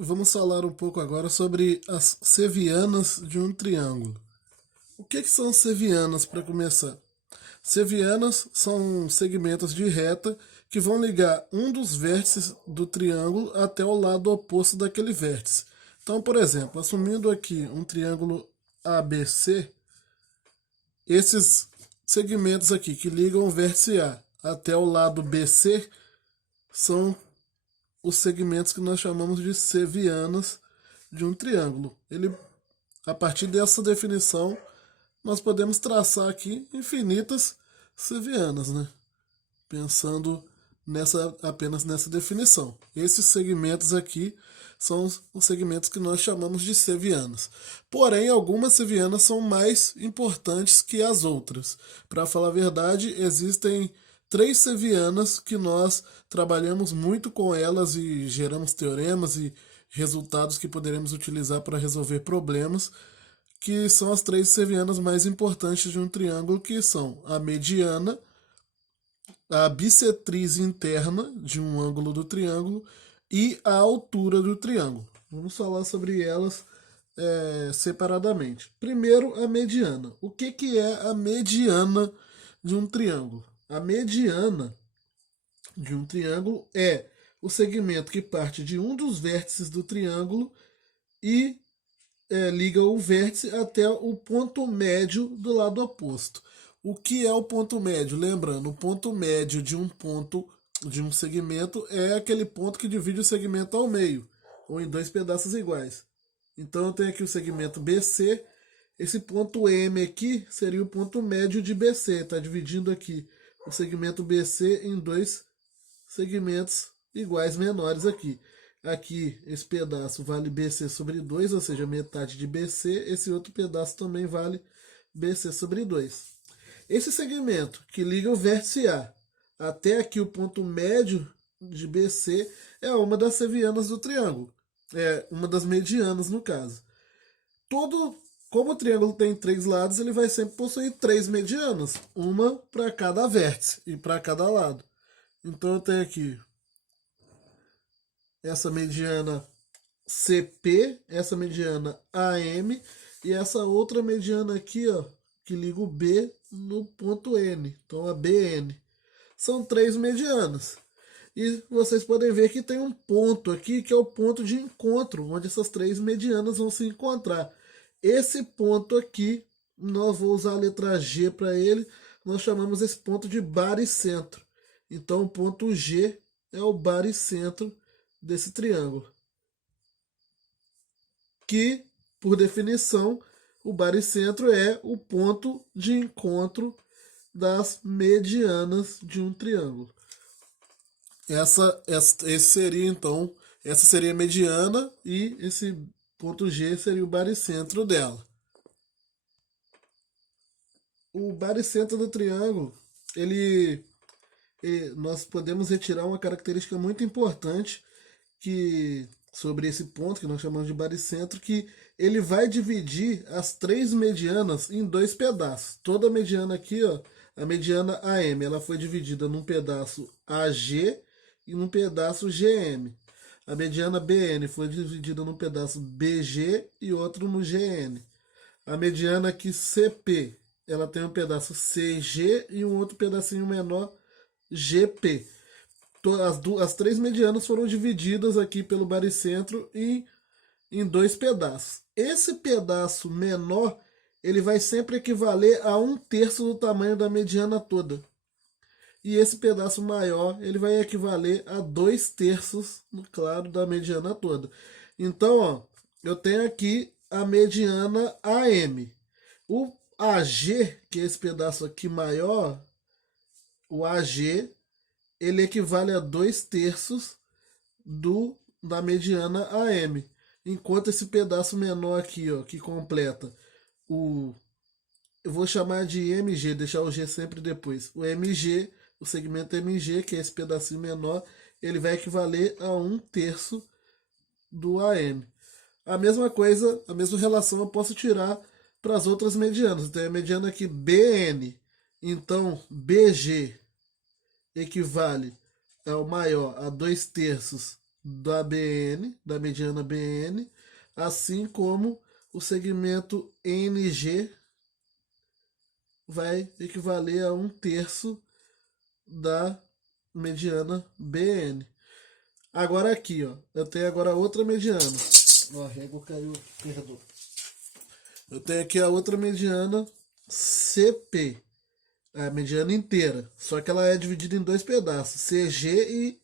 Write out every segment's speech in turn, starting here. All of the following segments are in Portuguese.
Vamos falar um pouco agora sobre as sevianas de um triângulo. O que são sevianas para começar? Sevianas são segmentos de reta que vão ligar um dos vértices do triângulo até o lado oposto daquele vértice. Então, por exemplo, assumindo aqui um triângulo ABC, esses segmentos aqui que ligam o vértice A até o lado BC são os segmentos que nós chamamos de sevianas de um triângulo. A partir dessa definição, nós podemos traçar aqui infinitas sevianas, né? Pensando apenas nessa definição. Esses segmentos aqui são os segmentos que nós chamamos de sevianas. Porém, algumas sevianas são mais importantes que as outras. Para falar a verdade, existem 3 sevianas que nós trabalhamos muito com elas e geramos teoremas e resultados que poderemos utilizar para resolver problemas, que são as 3 sevianas mais importantes de um triângulo, que são a mediana, a bissetriz interna de um ângulo do triângulo e a altura do triângulo. Vamos falar sobre elas separadamente. Primeiro, a mediana. O que é a mediana de um triângulo? A mediana de um triângulo é o segmento que parte de um dos vértices do triângulo e liga o vértice até o ponto médio do lado oposto. O que é o ponto médio? Lembrando, o ponto médio de um segmento é aquele ponto que divide o segmento ao meio, ou em 2 pedaços iguais. Então eu tenho aqui o segmento BC, esse ponto M aqui seria o ponto médio de BC, está dividindo aqui o segmento BC em 2 segmentos iguais menores aqui. Aqui, esse pedaço vale BC sobre 2, ou seja, metade de BC. Esse outro pedaço também vale BC sobre 2. Esse segmento que liga o vértice A até aqui o ponto médio de BC é uma das sevianas do triângulo. É uma das medianas, no caso. Como o triângulo tem 3 lados, ele vai sempre possuir 3 medianas. Uma para cada vértice e para cada lado. Então eu tenho aqui essa mediana CP, essa mediana AM e essa outra mediana aqui, ó, que liga o B no ponto N, então a BN. São 3 medianas. E vocês podem ver que tem um ponto aqui que é o ponto de encontro, onde essas 3 medianas vão se encontrar. Esse ponto aqui, nós vamos usar a letra G para ele, nós chamamos esse ponto de baricentro. Então o ponto G é o baricentro desse triângulo, que, por definição, o baricentro é o ponto de encontro das medianas de um triângulo. Essa seria a mediana e esse ponto G seria o baricentro dela. O baricentro do triângulo, nós podemos retirar uma característica muito importante sobre esse ponto que nós chamamos de baricentro, que ele vai dividir as 3 medianas em 2 pedaços. Toda mediana aqui, ó, a mediana AM, ela foi dividida num pedaço AG e num pedaço GM. A mediana BN foi dividida num pedaço BG e outro no GN. A mediana aqui CP, ela tem um pedaço CG e um outro pedacinho menor GP. As 3 medianas foram divididas aqui pelo baricentro em 2 pedaços. Esse pedaço menor, ele vai sempre equivaler a 1/3 do tamanho da mediana toda. E esse pedaço maior, ele vai equivaler a 2/3, claro, da mediana toda. Então, ó, eu tenho aqui a mediana AM. O AG, que é esse pedaço aqui maior, o AG, ele equivale a 2/3 da mediana AM. Enquanto esse pedaço menor aqui, ó, que completa eu vou chamar de MG, deixar o G sempre depois. O MG, o segmento MG, que é esse pedacinho menor, ele vai equivaler a 1/3 do AM. A mesma coisa, a mesma relação eu posso tirar para as outras medianas. Então a mediana aqui BN, então BG equivale ao maior a 2/3 da BN, da mediana BN, assim como o segmento NG vai equivaler a 1/3 da mediana BN. Agora aqui, ó, eu tenho agora outra mediana. Ó, a régua caiu, perdão. Eu tenho aqui a outra mediana CP, a mediana inteira, só que ela é dividida em dois pedaços, CG e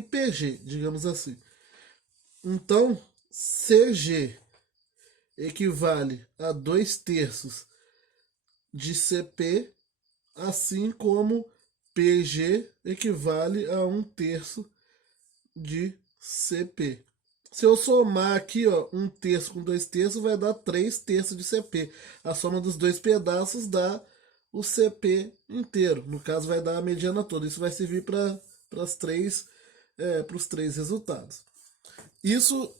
PG, digamos assim. Então, CG equivale a 2/3 de CP, assim como PG equivale a 1/3 de CP. Se eu somar aqui, ó, 1/3 com 2/3, vai dar 3/3 de CP. A soma dos dois pedaços dá o CP inteiro. No caso, vai dar a mediana toda. Isso vai servir para os três resultados.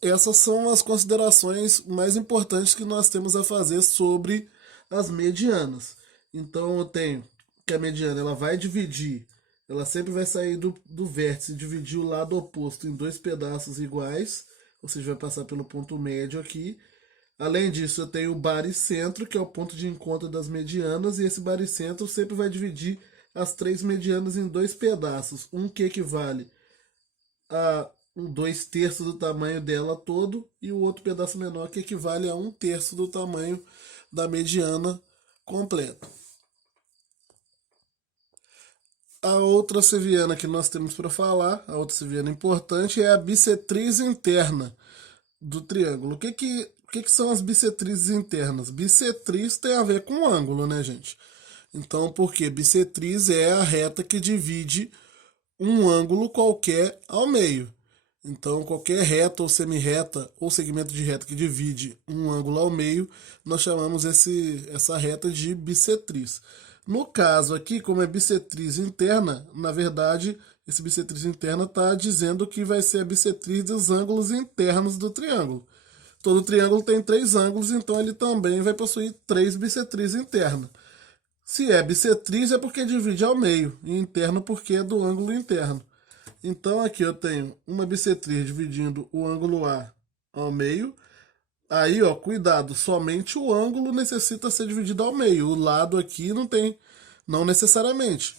Essas são as considerações mais importantes que nós temos a fazer sobre as medianas. Então eu tenho que a mediana ela vai dividir, ela sempre vai sair do vértice e dividir o lado oposto em dois pedaços iguais, ou seja, vai passar pelo ponto médio aqui. Além disso, eu tenho o baricentro, que é o ponto de encontro das medianas, e esse baricentro sempre vai dividir as três medianas em dois pedaços, um que equivale a 2/3 do tamanho dela todo, e o outro pedaço menor que equivale a 1/3 do tamanho da mediana completa. A outra seviana que nós temos para falar, a outra seviana importante, é a bissetriz interna do triângulo. O que são as bissetrizes internas? Bissetriz tem a ver com ângulo, né, gente? Então, porque bissetriz é a reta que divide um ângulo qualquer ao meio. Então, qualquer reta ou semirreta ou segmento de reta que divide um ângulo ao meio, nós chamamos essa reta de bissetriz. No caso aqui, como é bissetriz interna, na verdade, esse bissetriz interna está dizendo que vai ser a bissetriz dos ângulos internos do triângulo. Todo triângulo tem três ângulos, então ele também vai possuir três bissetrizes internas. Se é bissetriz é porque divide ao meio, e interno porque é do ângulo interno. Então aqui eu tenho uma bissetriz dividindo o ângulo A ao meio. Aí, ó, cuidado, somente o ângulo necessita ser dividido ao meio. O lado aqui não necessariamente.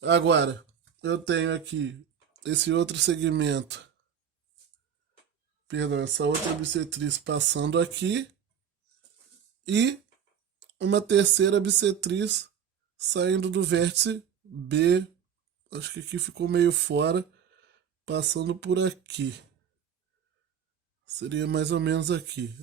Agora, eu tenho aqui esse outro segmento, perdão, essa outra bissetriz passando aqui e uma terceira bissetriz saindo do vértice B. Acho que aqui ficou meio fora, passando por aqui. Seria mais ou menos aqui.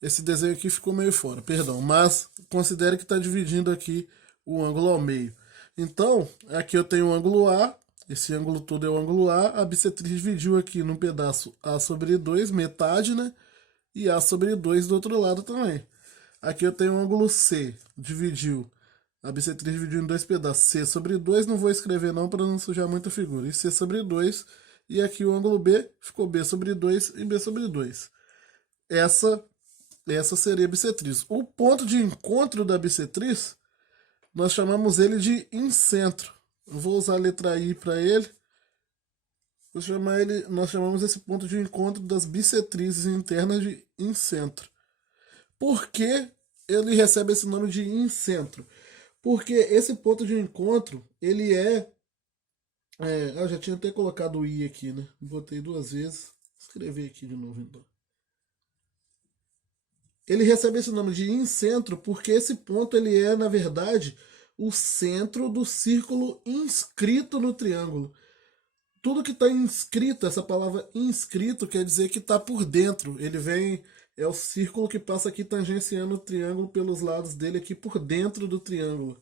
Esse desenho aqui ficou meio fora, perdão. Mas considere que está dividindo aqui o ângulo ao meio. Então, aqui eu tenho o ângulo A. Esse ângulo todo é o ângulo A. A bissetriz dividiu aqui num pedaço A sobre 2, metade, né? E A sobre 2 do outro lado também. Aqui eu tenho o ângulo C. A bissetriz dividiu em dois pedaços. C sobre 2, não vou escrever não para não sujar muita figura. E C sobre 2. E aqui o ângulo B ficou B sobre 2 e B sobre 2. Essa seria a bissetriz. O ponto de encontro da bissetriz, nós chamamos ele de incentro. Eu vou usar a letra I para ele. Nós chamamos esse ponto de encontro das bissetrizes internas de incentro. Por que ele recebe esse nome de incentro? Porque esse ponto de encontro, ele eu já tinha até colocado o I aqui, né? Botei duas vezes. Escrever aqui de novo, então. Ele recebe esse nome de incentro porque esse ponto ele é, na verdade, o centro do círculo inscrito no triângulo. Tudo que está inscrito, essa palavra inscrito quer dizer que está por dentro. É o círculo que passa aqui tangenciando o triângulo pelos lados dele aqui por dentro do triângulo.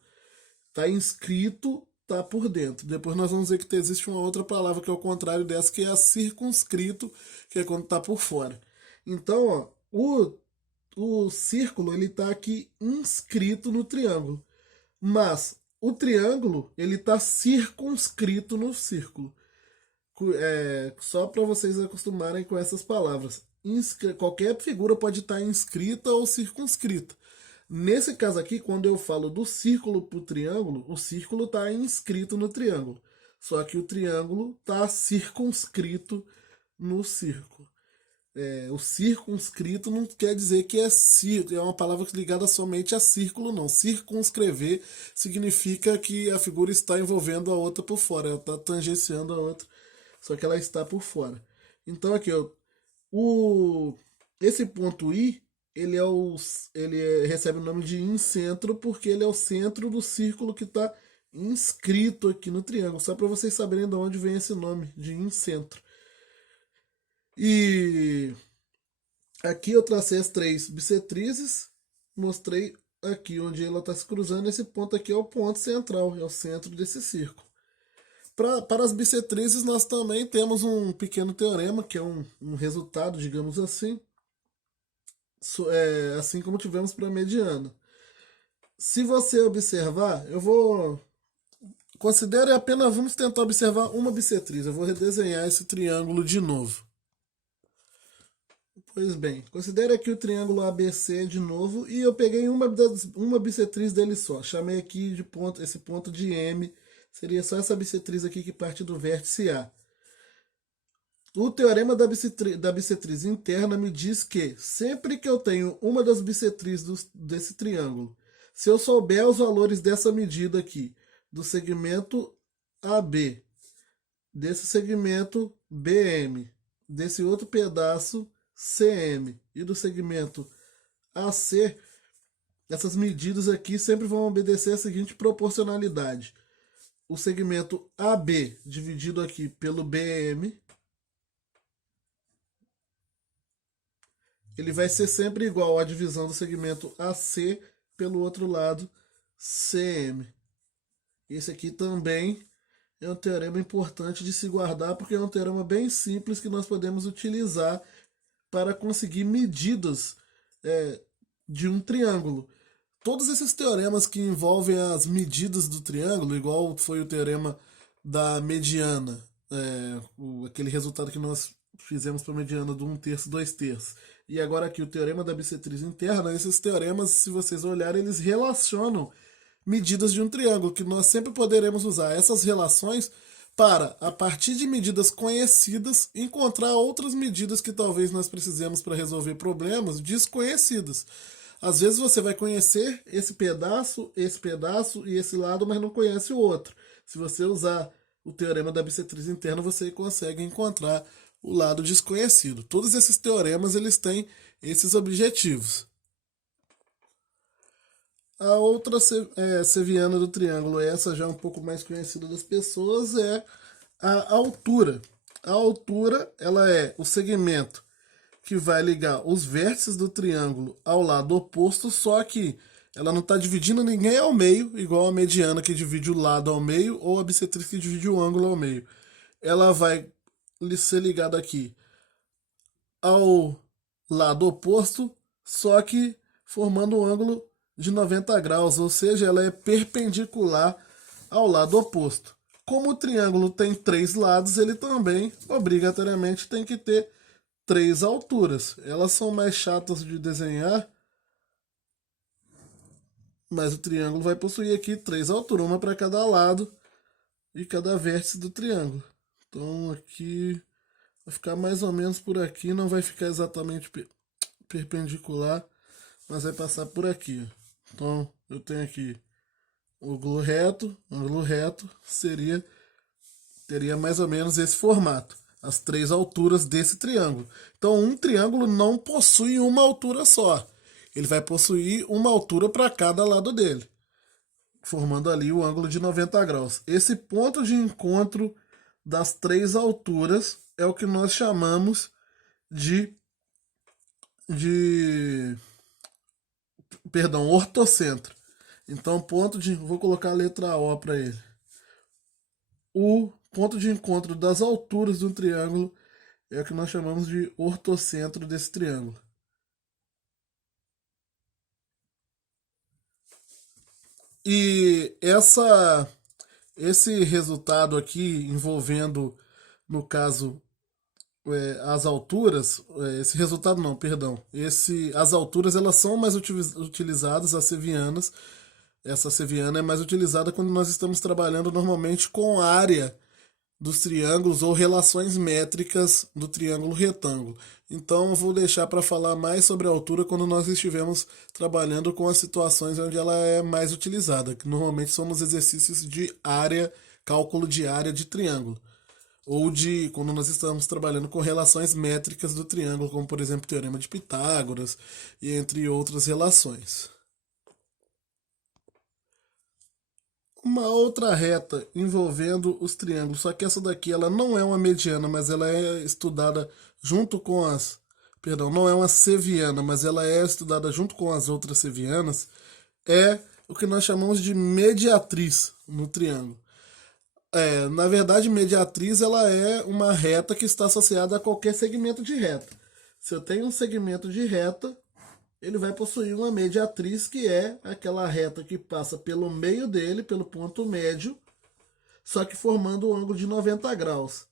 Está inscrito, está por dentro. Depois nós vamos ver que existe uma outra palavra que é o contrário dessa, que é a circunscrito, que é quando está por fora. Então, ó, o círculo ele está aqui inscrito no triângulo. Mas o triângulo ele está circunscrito no círculo. Só para vocês acostumarem com essas palavras. Qualquer figura pode estar inscrita ou circunscrita. Nesse caso aqui, quando eu falo do círculo para o triângulo, o círculo está inscrito no triângulo. só que o triângulo está circunscrito no círculo. O circunscrito não quer dizer que é uma palavra ligada somente a círculo, não. Circunscrever significa que a figura está envolvendo a outra por fora, ela está tangenciando a outra, só que ela está por fora. Então aqui, ó, esse ponto I, recebe o nome de incentro porque ele é o centro do círculo que está inscrito aqui no triângulo, só para vocês saberem de onde vem esse nome de incentro. E aqui eu tracei as três bissetrizes, mostrei aqui onde ela está se cruzando. Esse ponto aqui é o ponto central, é o centro desse círculo. Para as bissetrizes, nós também temos um pequeno teorema, que é um resultado, digamos assim, assim como tivemos para a mediana. Se você observar, considere apenas, vamos tentar observar uma bissetriz. Eu vou redesenhar esse triângulo de novo. Pois bem, considere aqui o triângulo ABC de novo e eu peguei uma bissetriz dele só. Chamei aqui de ponto, esse ponto de M, seria só essa bissetriz aqui que parte do vértice A. O teorema da bissetriz interna me diz que sempre que eu tenho uma das bissetrizes desse triângulo, se eu souber os valores dessa medida aqui, do segmento AB, desse segmento BM, desse outro pedaço CM e do segmento AC, essas medidas aqui sempre vão obedecer a seguinte proporcionalidade. O segmento AB dividido aqui pelo BM, ele vai ser sempre igual à divisão do segmento AC pelo outro lado, CM. Esse aqui também é um teorema importante de se guardar, porque é um teorema bem simples que nós podemos utilizar para conseguir medidas de um triângulo. Todos esses teoremas que envolvem as medidas do triângulo, igual foi o teorema da mediana, aquele resultado que nós fizemos para a mediana do 1/3, 2/3. E agora aqui o teorema da bissetriz interna, esses teoremas, se vocês olharem, eles relacionam medidas de um triângulo, que nós sempre poderemos usar essas relações para, a partir de medidas conhecidas, encontrar outras medidas que talvez nós precisemos para resolver problemas desconhecidas. Às vezes você vai conhecer esse pedaço e esse lado, mas não conhece o outro. Se você usar o teorema da bissetriz interna, você consegue encontrar o lado desconhecido. Todos esses teoremas, eles têm esses objetivos. A outra seviana do triângulo, essa já um pouco mais conhecida das pessoas, é a altura. A altura, ela é o segmento que vai ligar os vértices do triângulo ao lado oposto, só que ela não está dividindo ninguém ao meio, igual a mediana que divide o lado ao meio, ou a bissetriz que divide o ângulo ao meio. Ela vai ser ligada aqui ao lado oposto, só que formando um ângulo de 90 graus, ou seja, ela é perpendicular ao lado oposto. Como o triângulo tem 3 lados, ele também obrigatoriamente tem que ter 3 alturas. Elas são mais chatas de desenhar, mas o triângulo vai possuir aqui 3 alturas, uma para cada lado e cada vértice do triângulo. Então aqui vai ficar mais ou menos por aqui, não vai ficar exatamente perpendicular, mas vai passar por aqui. Então eu tenho aqui o ângulo reto teria mais ou menos esse formato, as 3 alturas desse triângulo. Então um triângulo não possui uma altura só, ele vai possuir uma altura para cada lado dele, formando ali o ângulo de 90 graus. Esse ponto de encontro das 3 alturas é o que nós chamamos de ortocentro. Então, vou colocar a letra O para ele. O ponto de encontro das alturas do triângulo é o que nós chamamos de ortocentro desse triângulo. E esse resultado aqui envolvendo, no caso, as alturas, esse resultado não, perdão, as alturas elas são mais utilizadas, as sevianas. Essa seviana é mais utilizada quando nós estamos trabalhando normalmente com área dos triângulos ou relações métricas do triângulo retângulo. Então eu vou deixar para falar mais sobre a altura quando nós estivermos trabalhando com as situações onde ela é mais utilizada, que normalmente são nos exercícios de área, cálculo de área de triângulo, ou de quando nós estamos trabalhando com relações métricas do triângulo, como por exemplo o teorema de Pitágoras e entre outras relações. Uma outra reta envolvendo os triângulos, só que essa daqui ela não é uma mediana, mas ela é estudada junto com as, perdão, não é uma seviana, mas ela é estudada junto com as outras sevianas, é o que nós chamamos de mediatriz no triângulo. Na verdade, mediatriz ela é uma reta que está associada a qualquer segmento de reta. Se eu tenho um segmento de reta, ele vai possuir uma mediatriz, que é aquela reta que passa pelo meio dele, pelo ponto médio, só que formando um ângulo de 90 graus.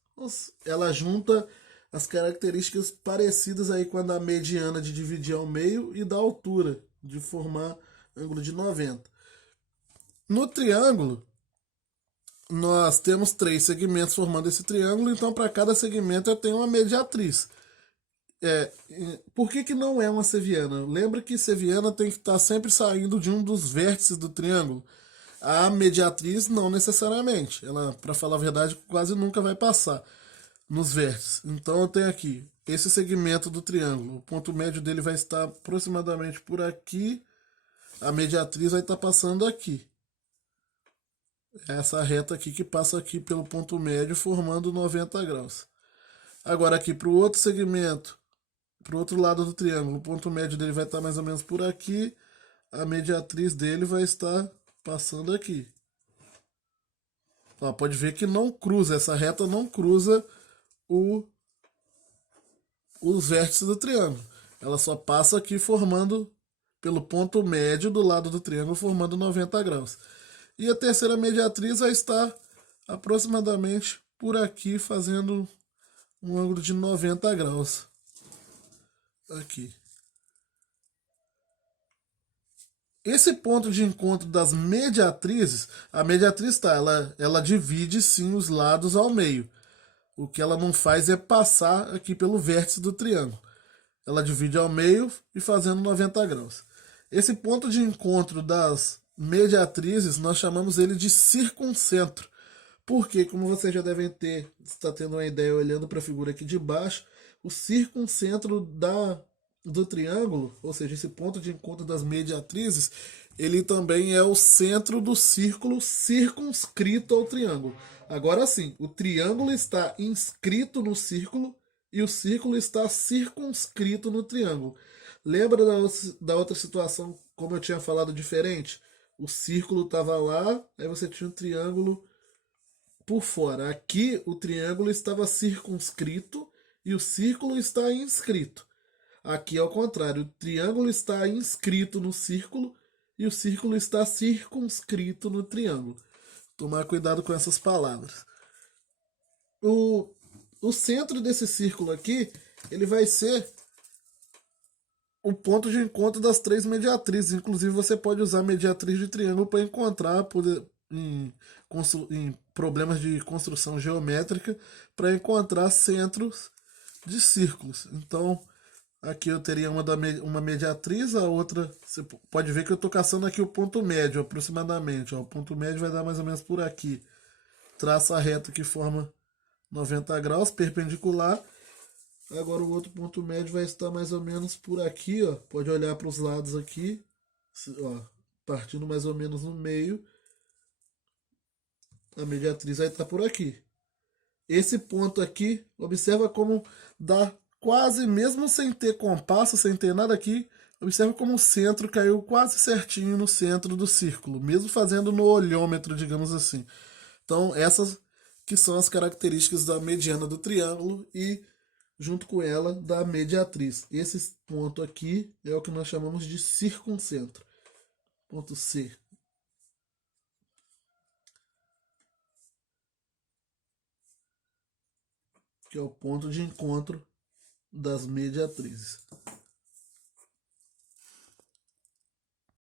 Ela junta as características parecidas aí com a da mediana de dividir ao meio e da altura, de formar ângulo de 90. No triângulo, nós temos 3 segmentos formando esse triângulo, então para cada segmento eu tenho uma mediatriz. Por que não é uma seviana? Lembra que seviana tem que estar sempre saindo de um dos vértices do triângulo. A mediatriz não necessariamente. Ela, para falar a verdade, quase nunca vai passar nos vértices. Então eu tenho aqui esse segmento do triângulo. O ponto médio dele vai estar aproximadamente por aqui. A mediatriz vai estar passando aqui. Essa reta aqui que passa aqui pelo ponto médio, formando 90 graus. Agora aqui para o outro segmento, para o outro lado do triângulo, o ponto médio dele vai estar mais ou menos por aqui. A mediatriz dele vai estar passando aqui. Ó, pode ver que não cruza, essa reta não cruza o, os vértices do triângulo. Ela só passa aqui formando pelo ponto médio do lado do triângulo, formando 90 graus. E a terceira mediatriz vai estar aproximadamente por aqui, fazendo um ângulo de 90 graus. Aqui. Esse ponto de encontro das mediatrizes, a mediatriz ela divide sim os lados ao meio. O que ela não faz é passar aqui pelo vértice do triângulo. Ela divide ao meio e fazendo 90 graus. Esse ponto de encontro das mediatrizes, nós chamamos ele de circuncentro. Porque, como vocês já devem ter, está tendo uma ideia olhando para a figura aqui de baixo, o circuncentro do triângulo, ou seja, esse ponto de encontro das mediatrizes, ele também é o centro do círculo circunscrito ao triângulo. Agora sim, o triângulo está inscrito no círculo e o círculo está circunscrito no triângulo. Lembra da outra situação, como eu tinha falado diferente? O círculo estava lá, aí você tinha um triângulo por fora. Aqui o triângulo estava circunscrito e o círculo está inscrito. Aqui ao contrário, o triângulo está inscrito no círculo e o círculo está circunscrito no triângulo. Tomar cuidado com essas palavras. O, o centro desse círculo aqui, ele vai ser o ponto de encontro das 3 mediatrizes. Inclusive, você pode usar a mediatriz de triângulo para encontrar em problemas de construção geométrica, para encontrar centros de círculos. Então, aqui eu teria uma mediatriz, a outra, você pode ver que eu estou caçando aqui o ponto médio, aproximadamente. Ó, o ponto médio vai dar mais ou menos por aqui. Traça a reta que forma 90 graus, perpendicular. Agora o outro ponto médio vai estar mais ou menos por aqui, ó. Pode olhar para os lados aqui, ó, partindo mais ou menos no meio. A mediatriz vai estar por aqui. Esse ponto aqui, observa como dá quase, mesmo sem ter compasso, sem ter nada aqui, observa como o centro caiu quase certinho no centro do círculo, mesmo fazendo no olhômetro, digamos assim. Então, essas que são as características da mediana do triângulo e, junto com ela, da mediatriz. Esse ponto aqui é o que nós chamamos de circuncentro. Ponto C. Que é o ponto de encontro das mediatrizes.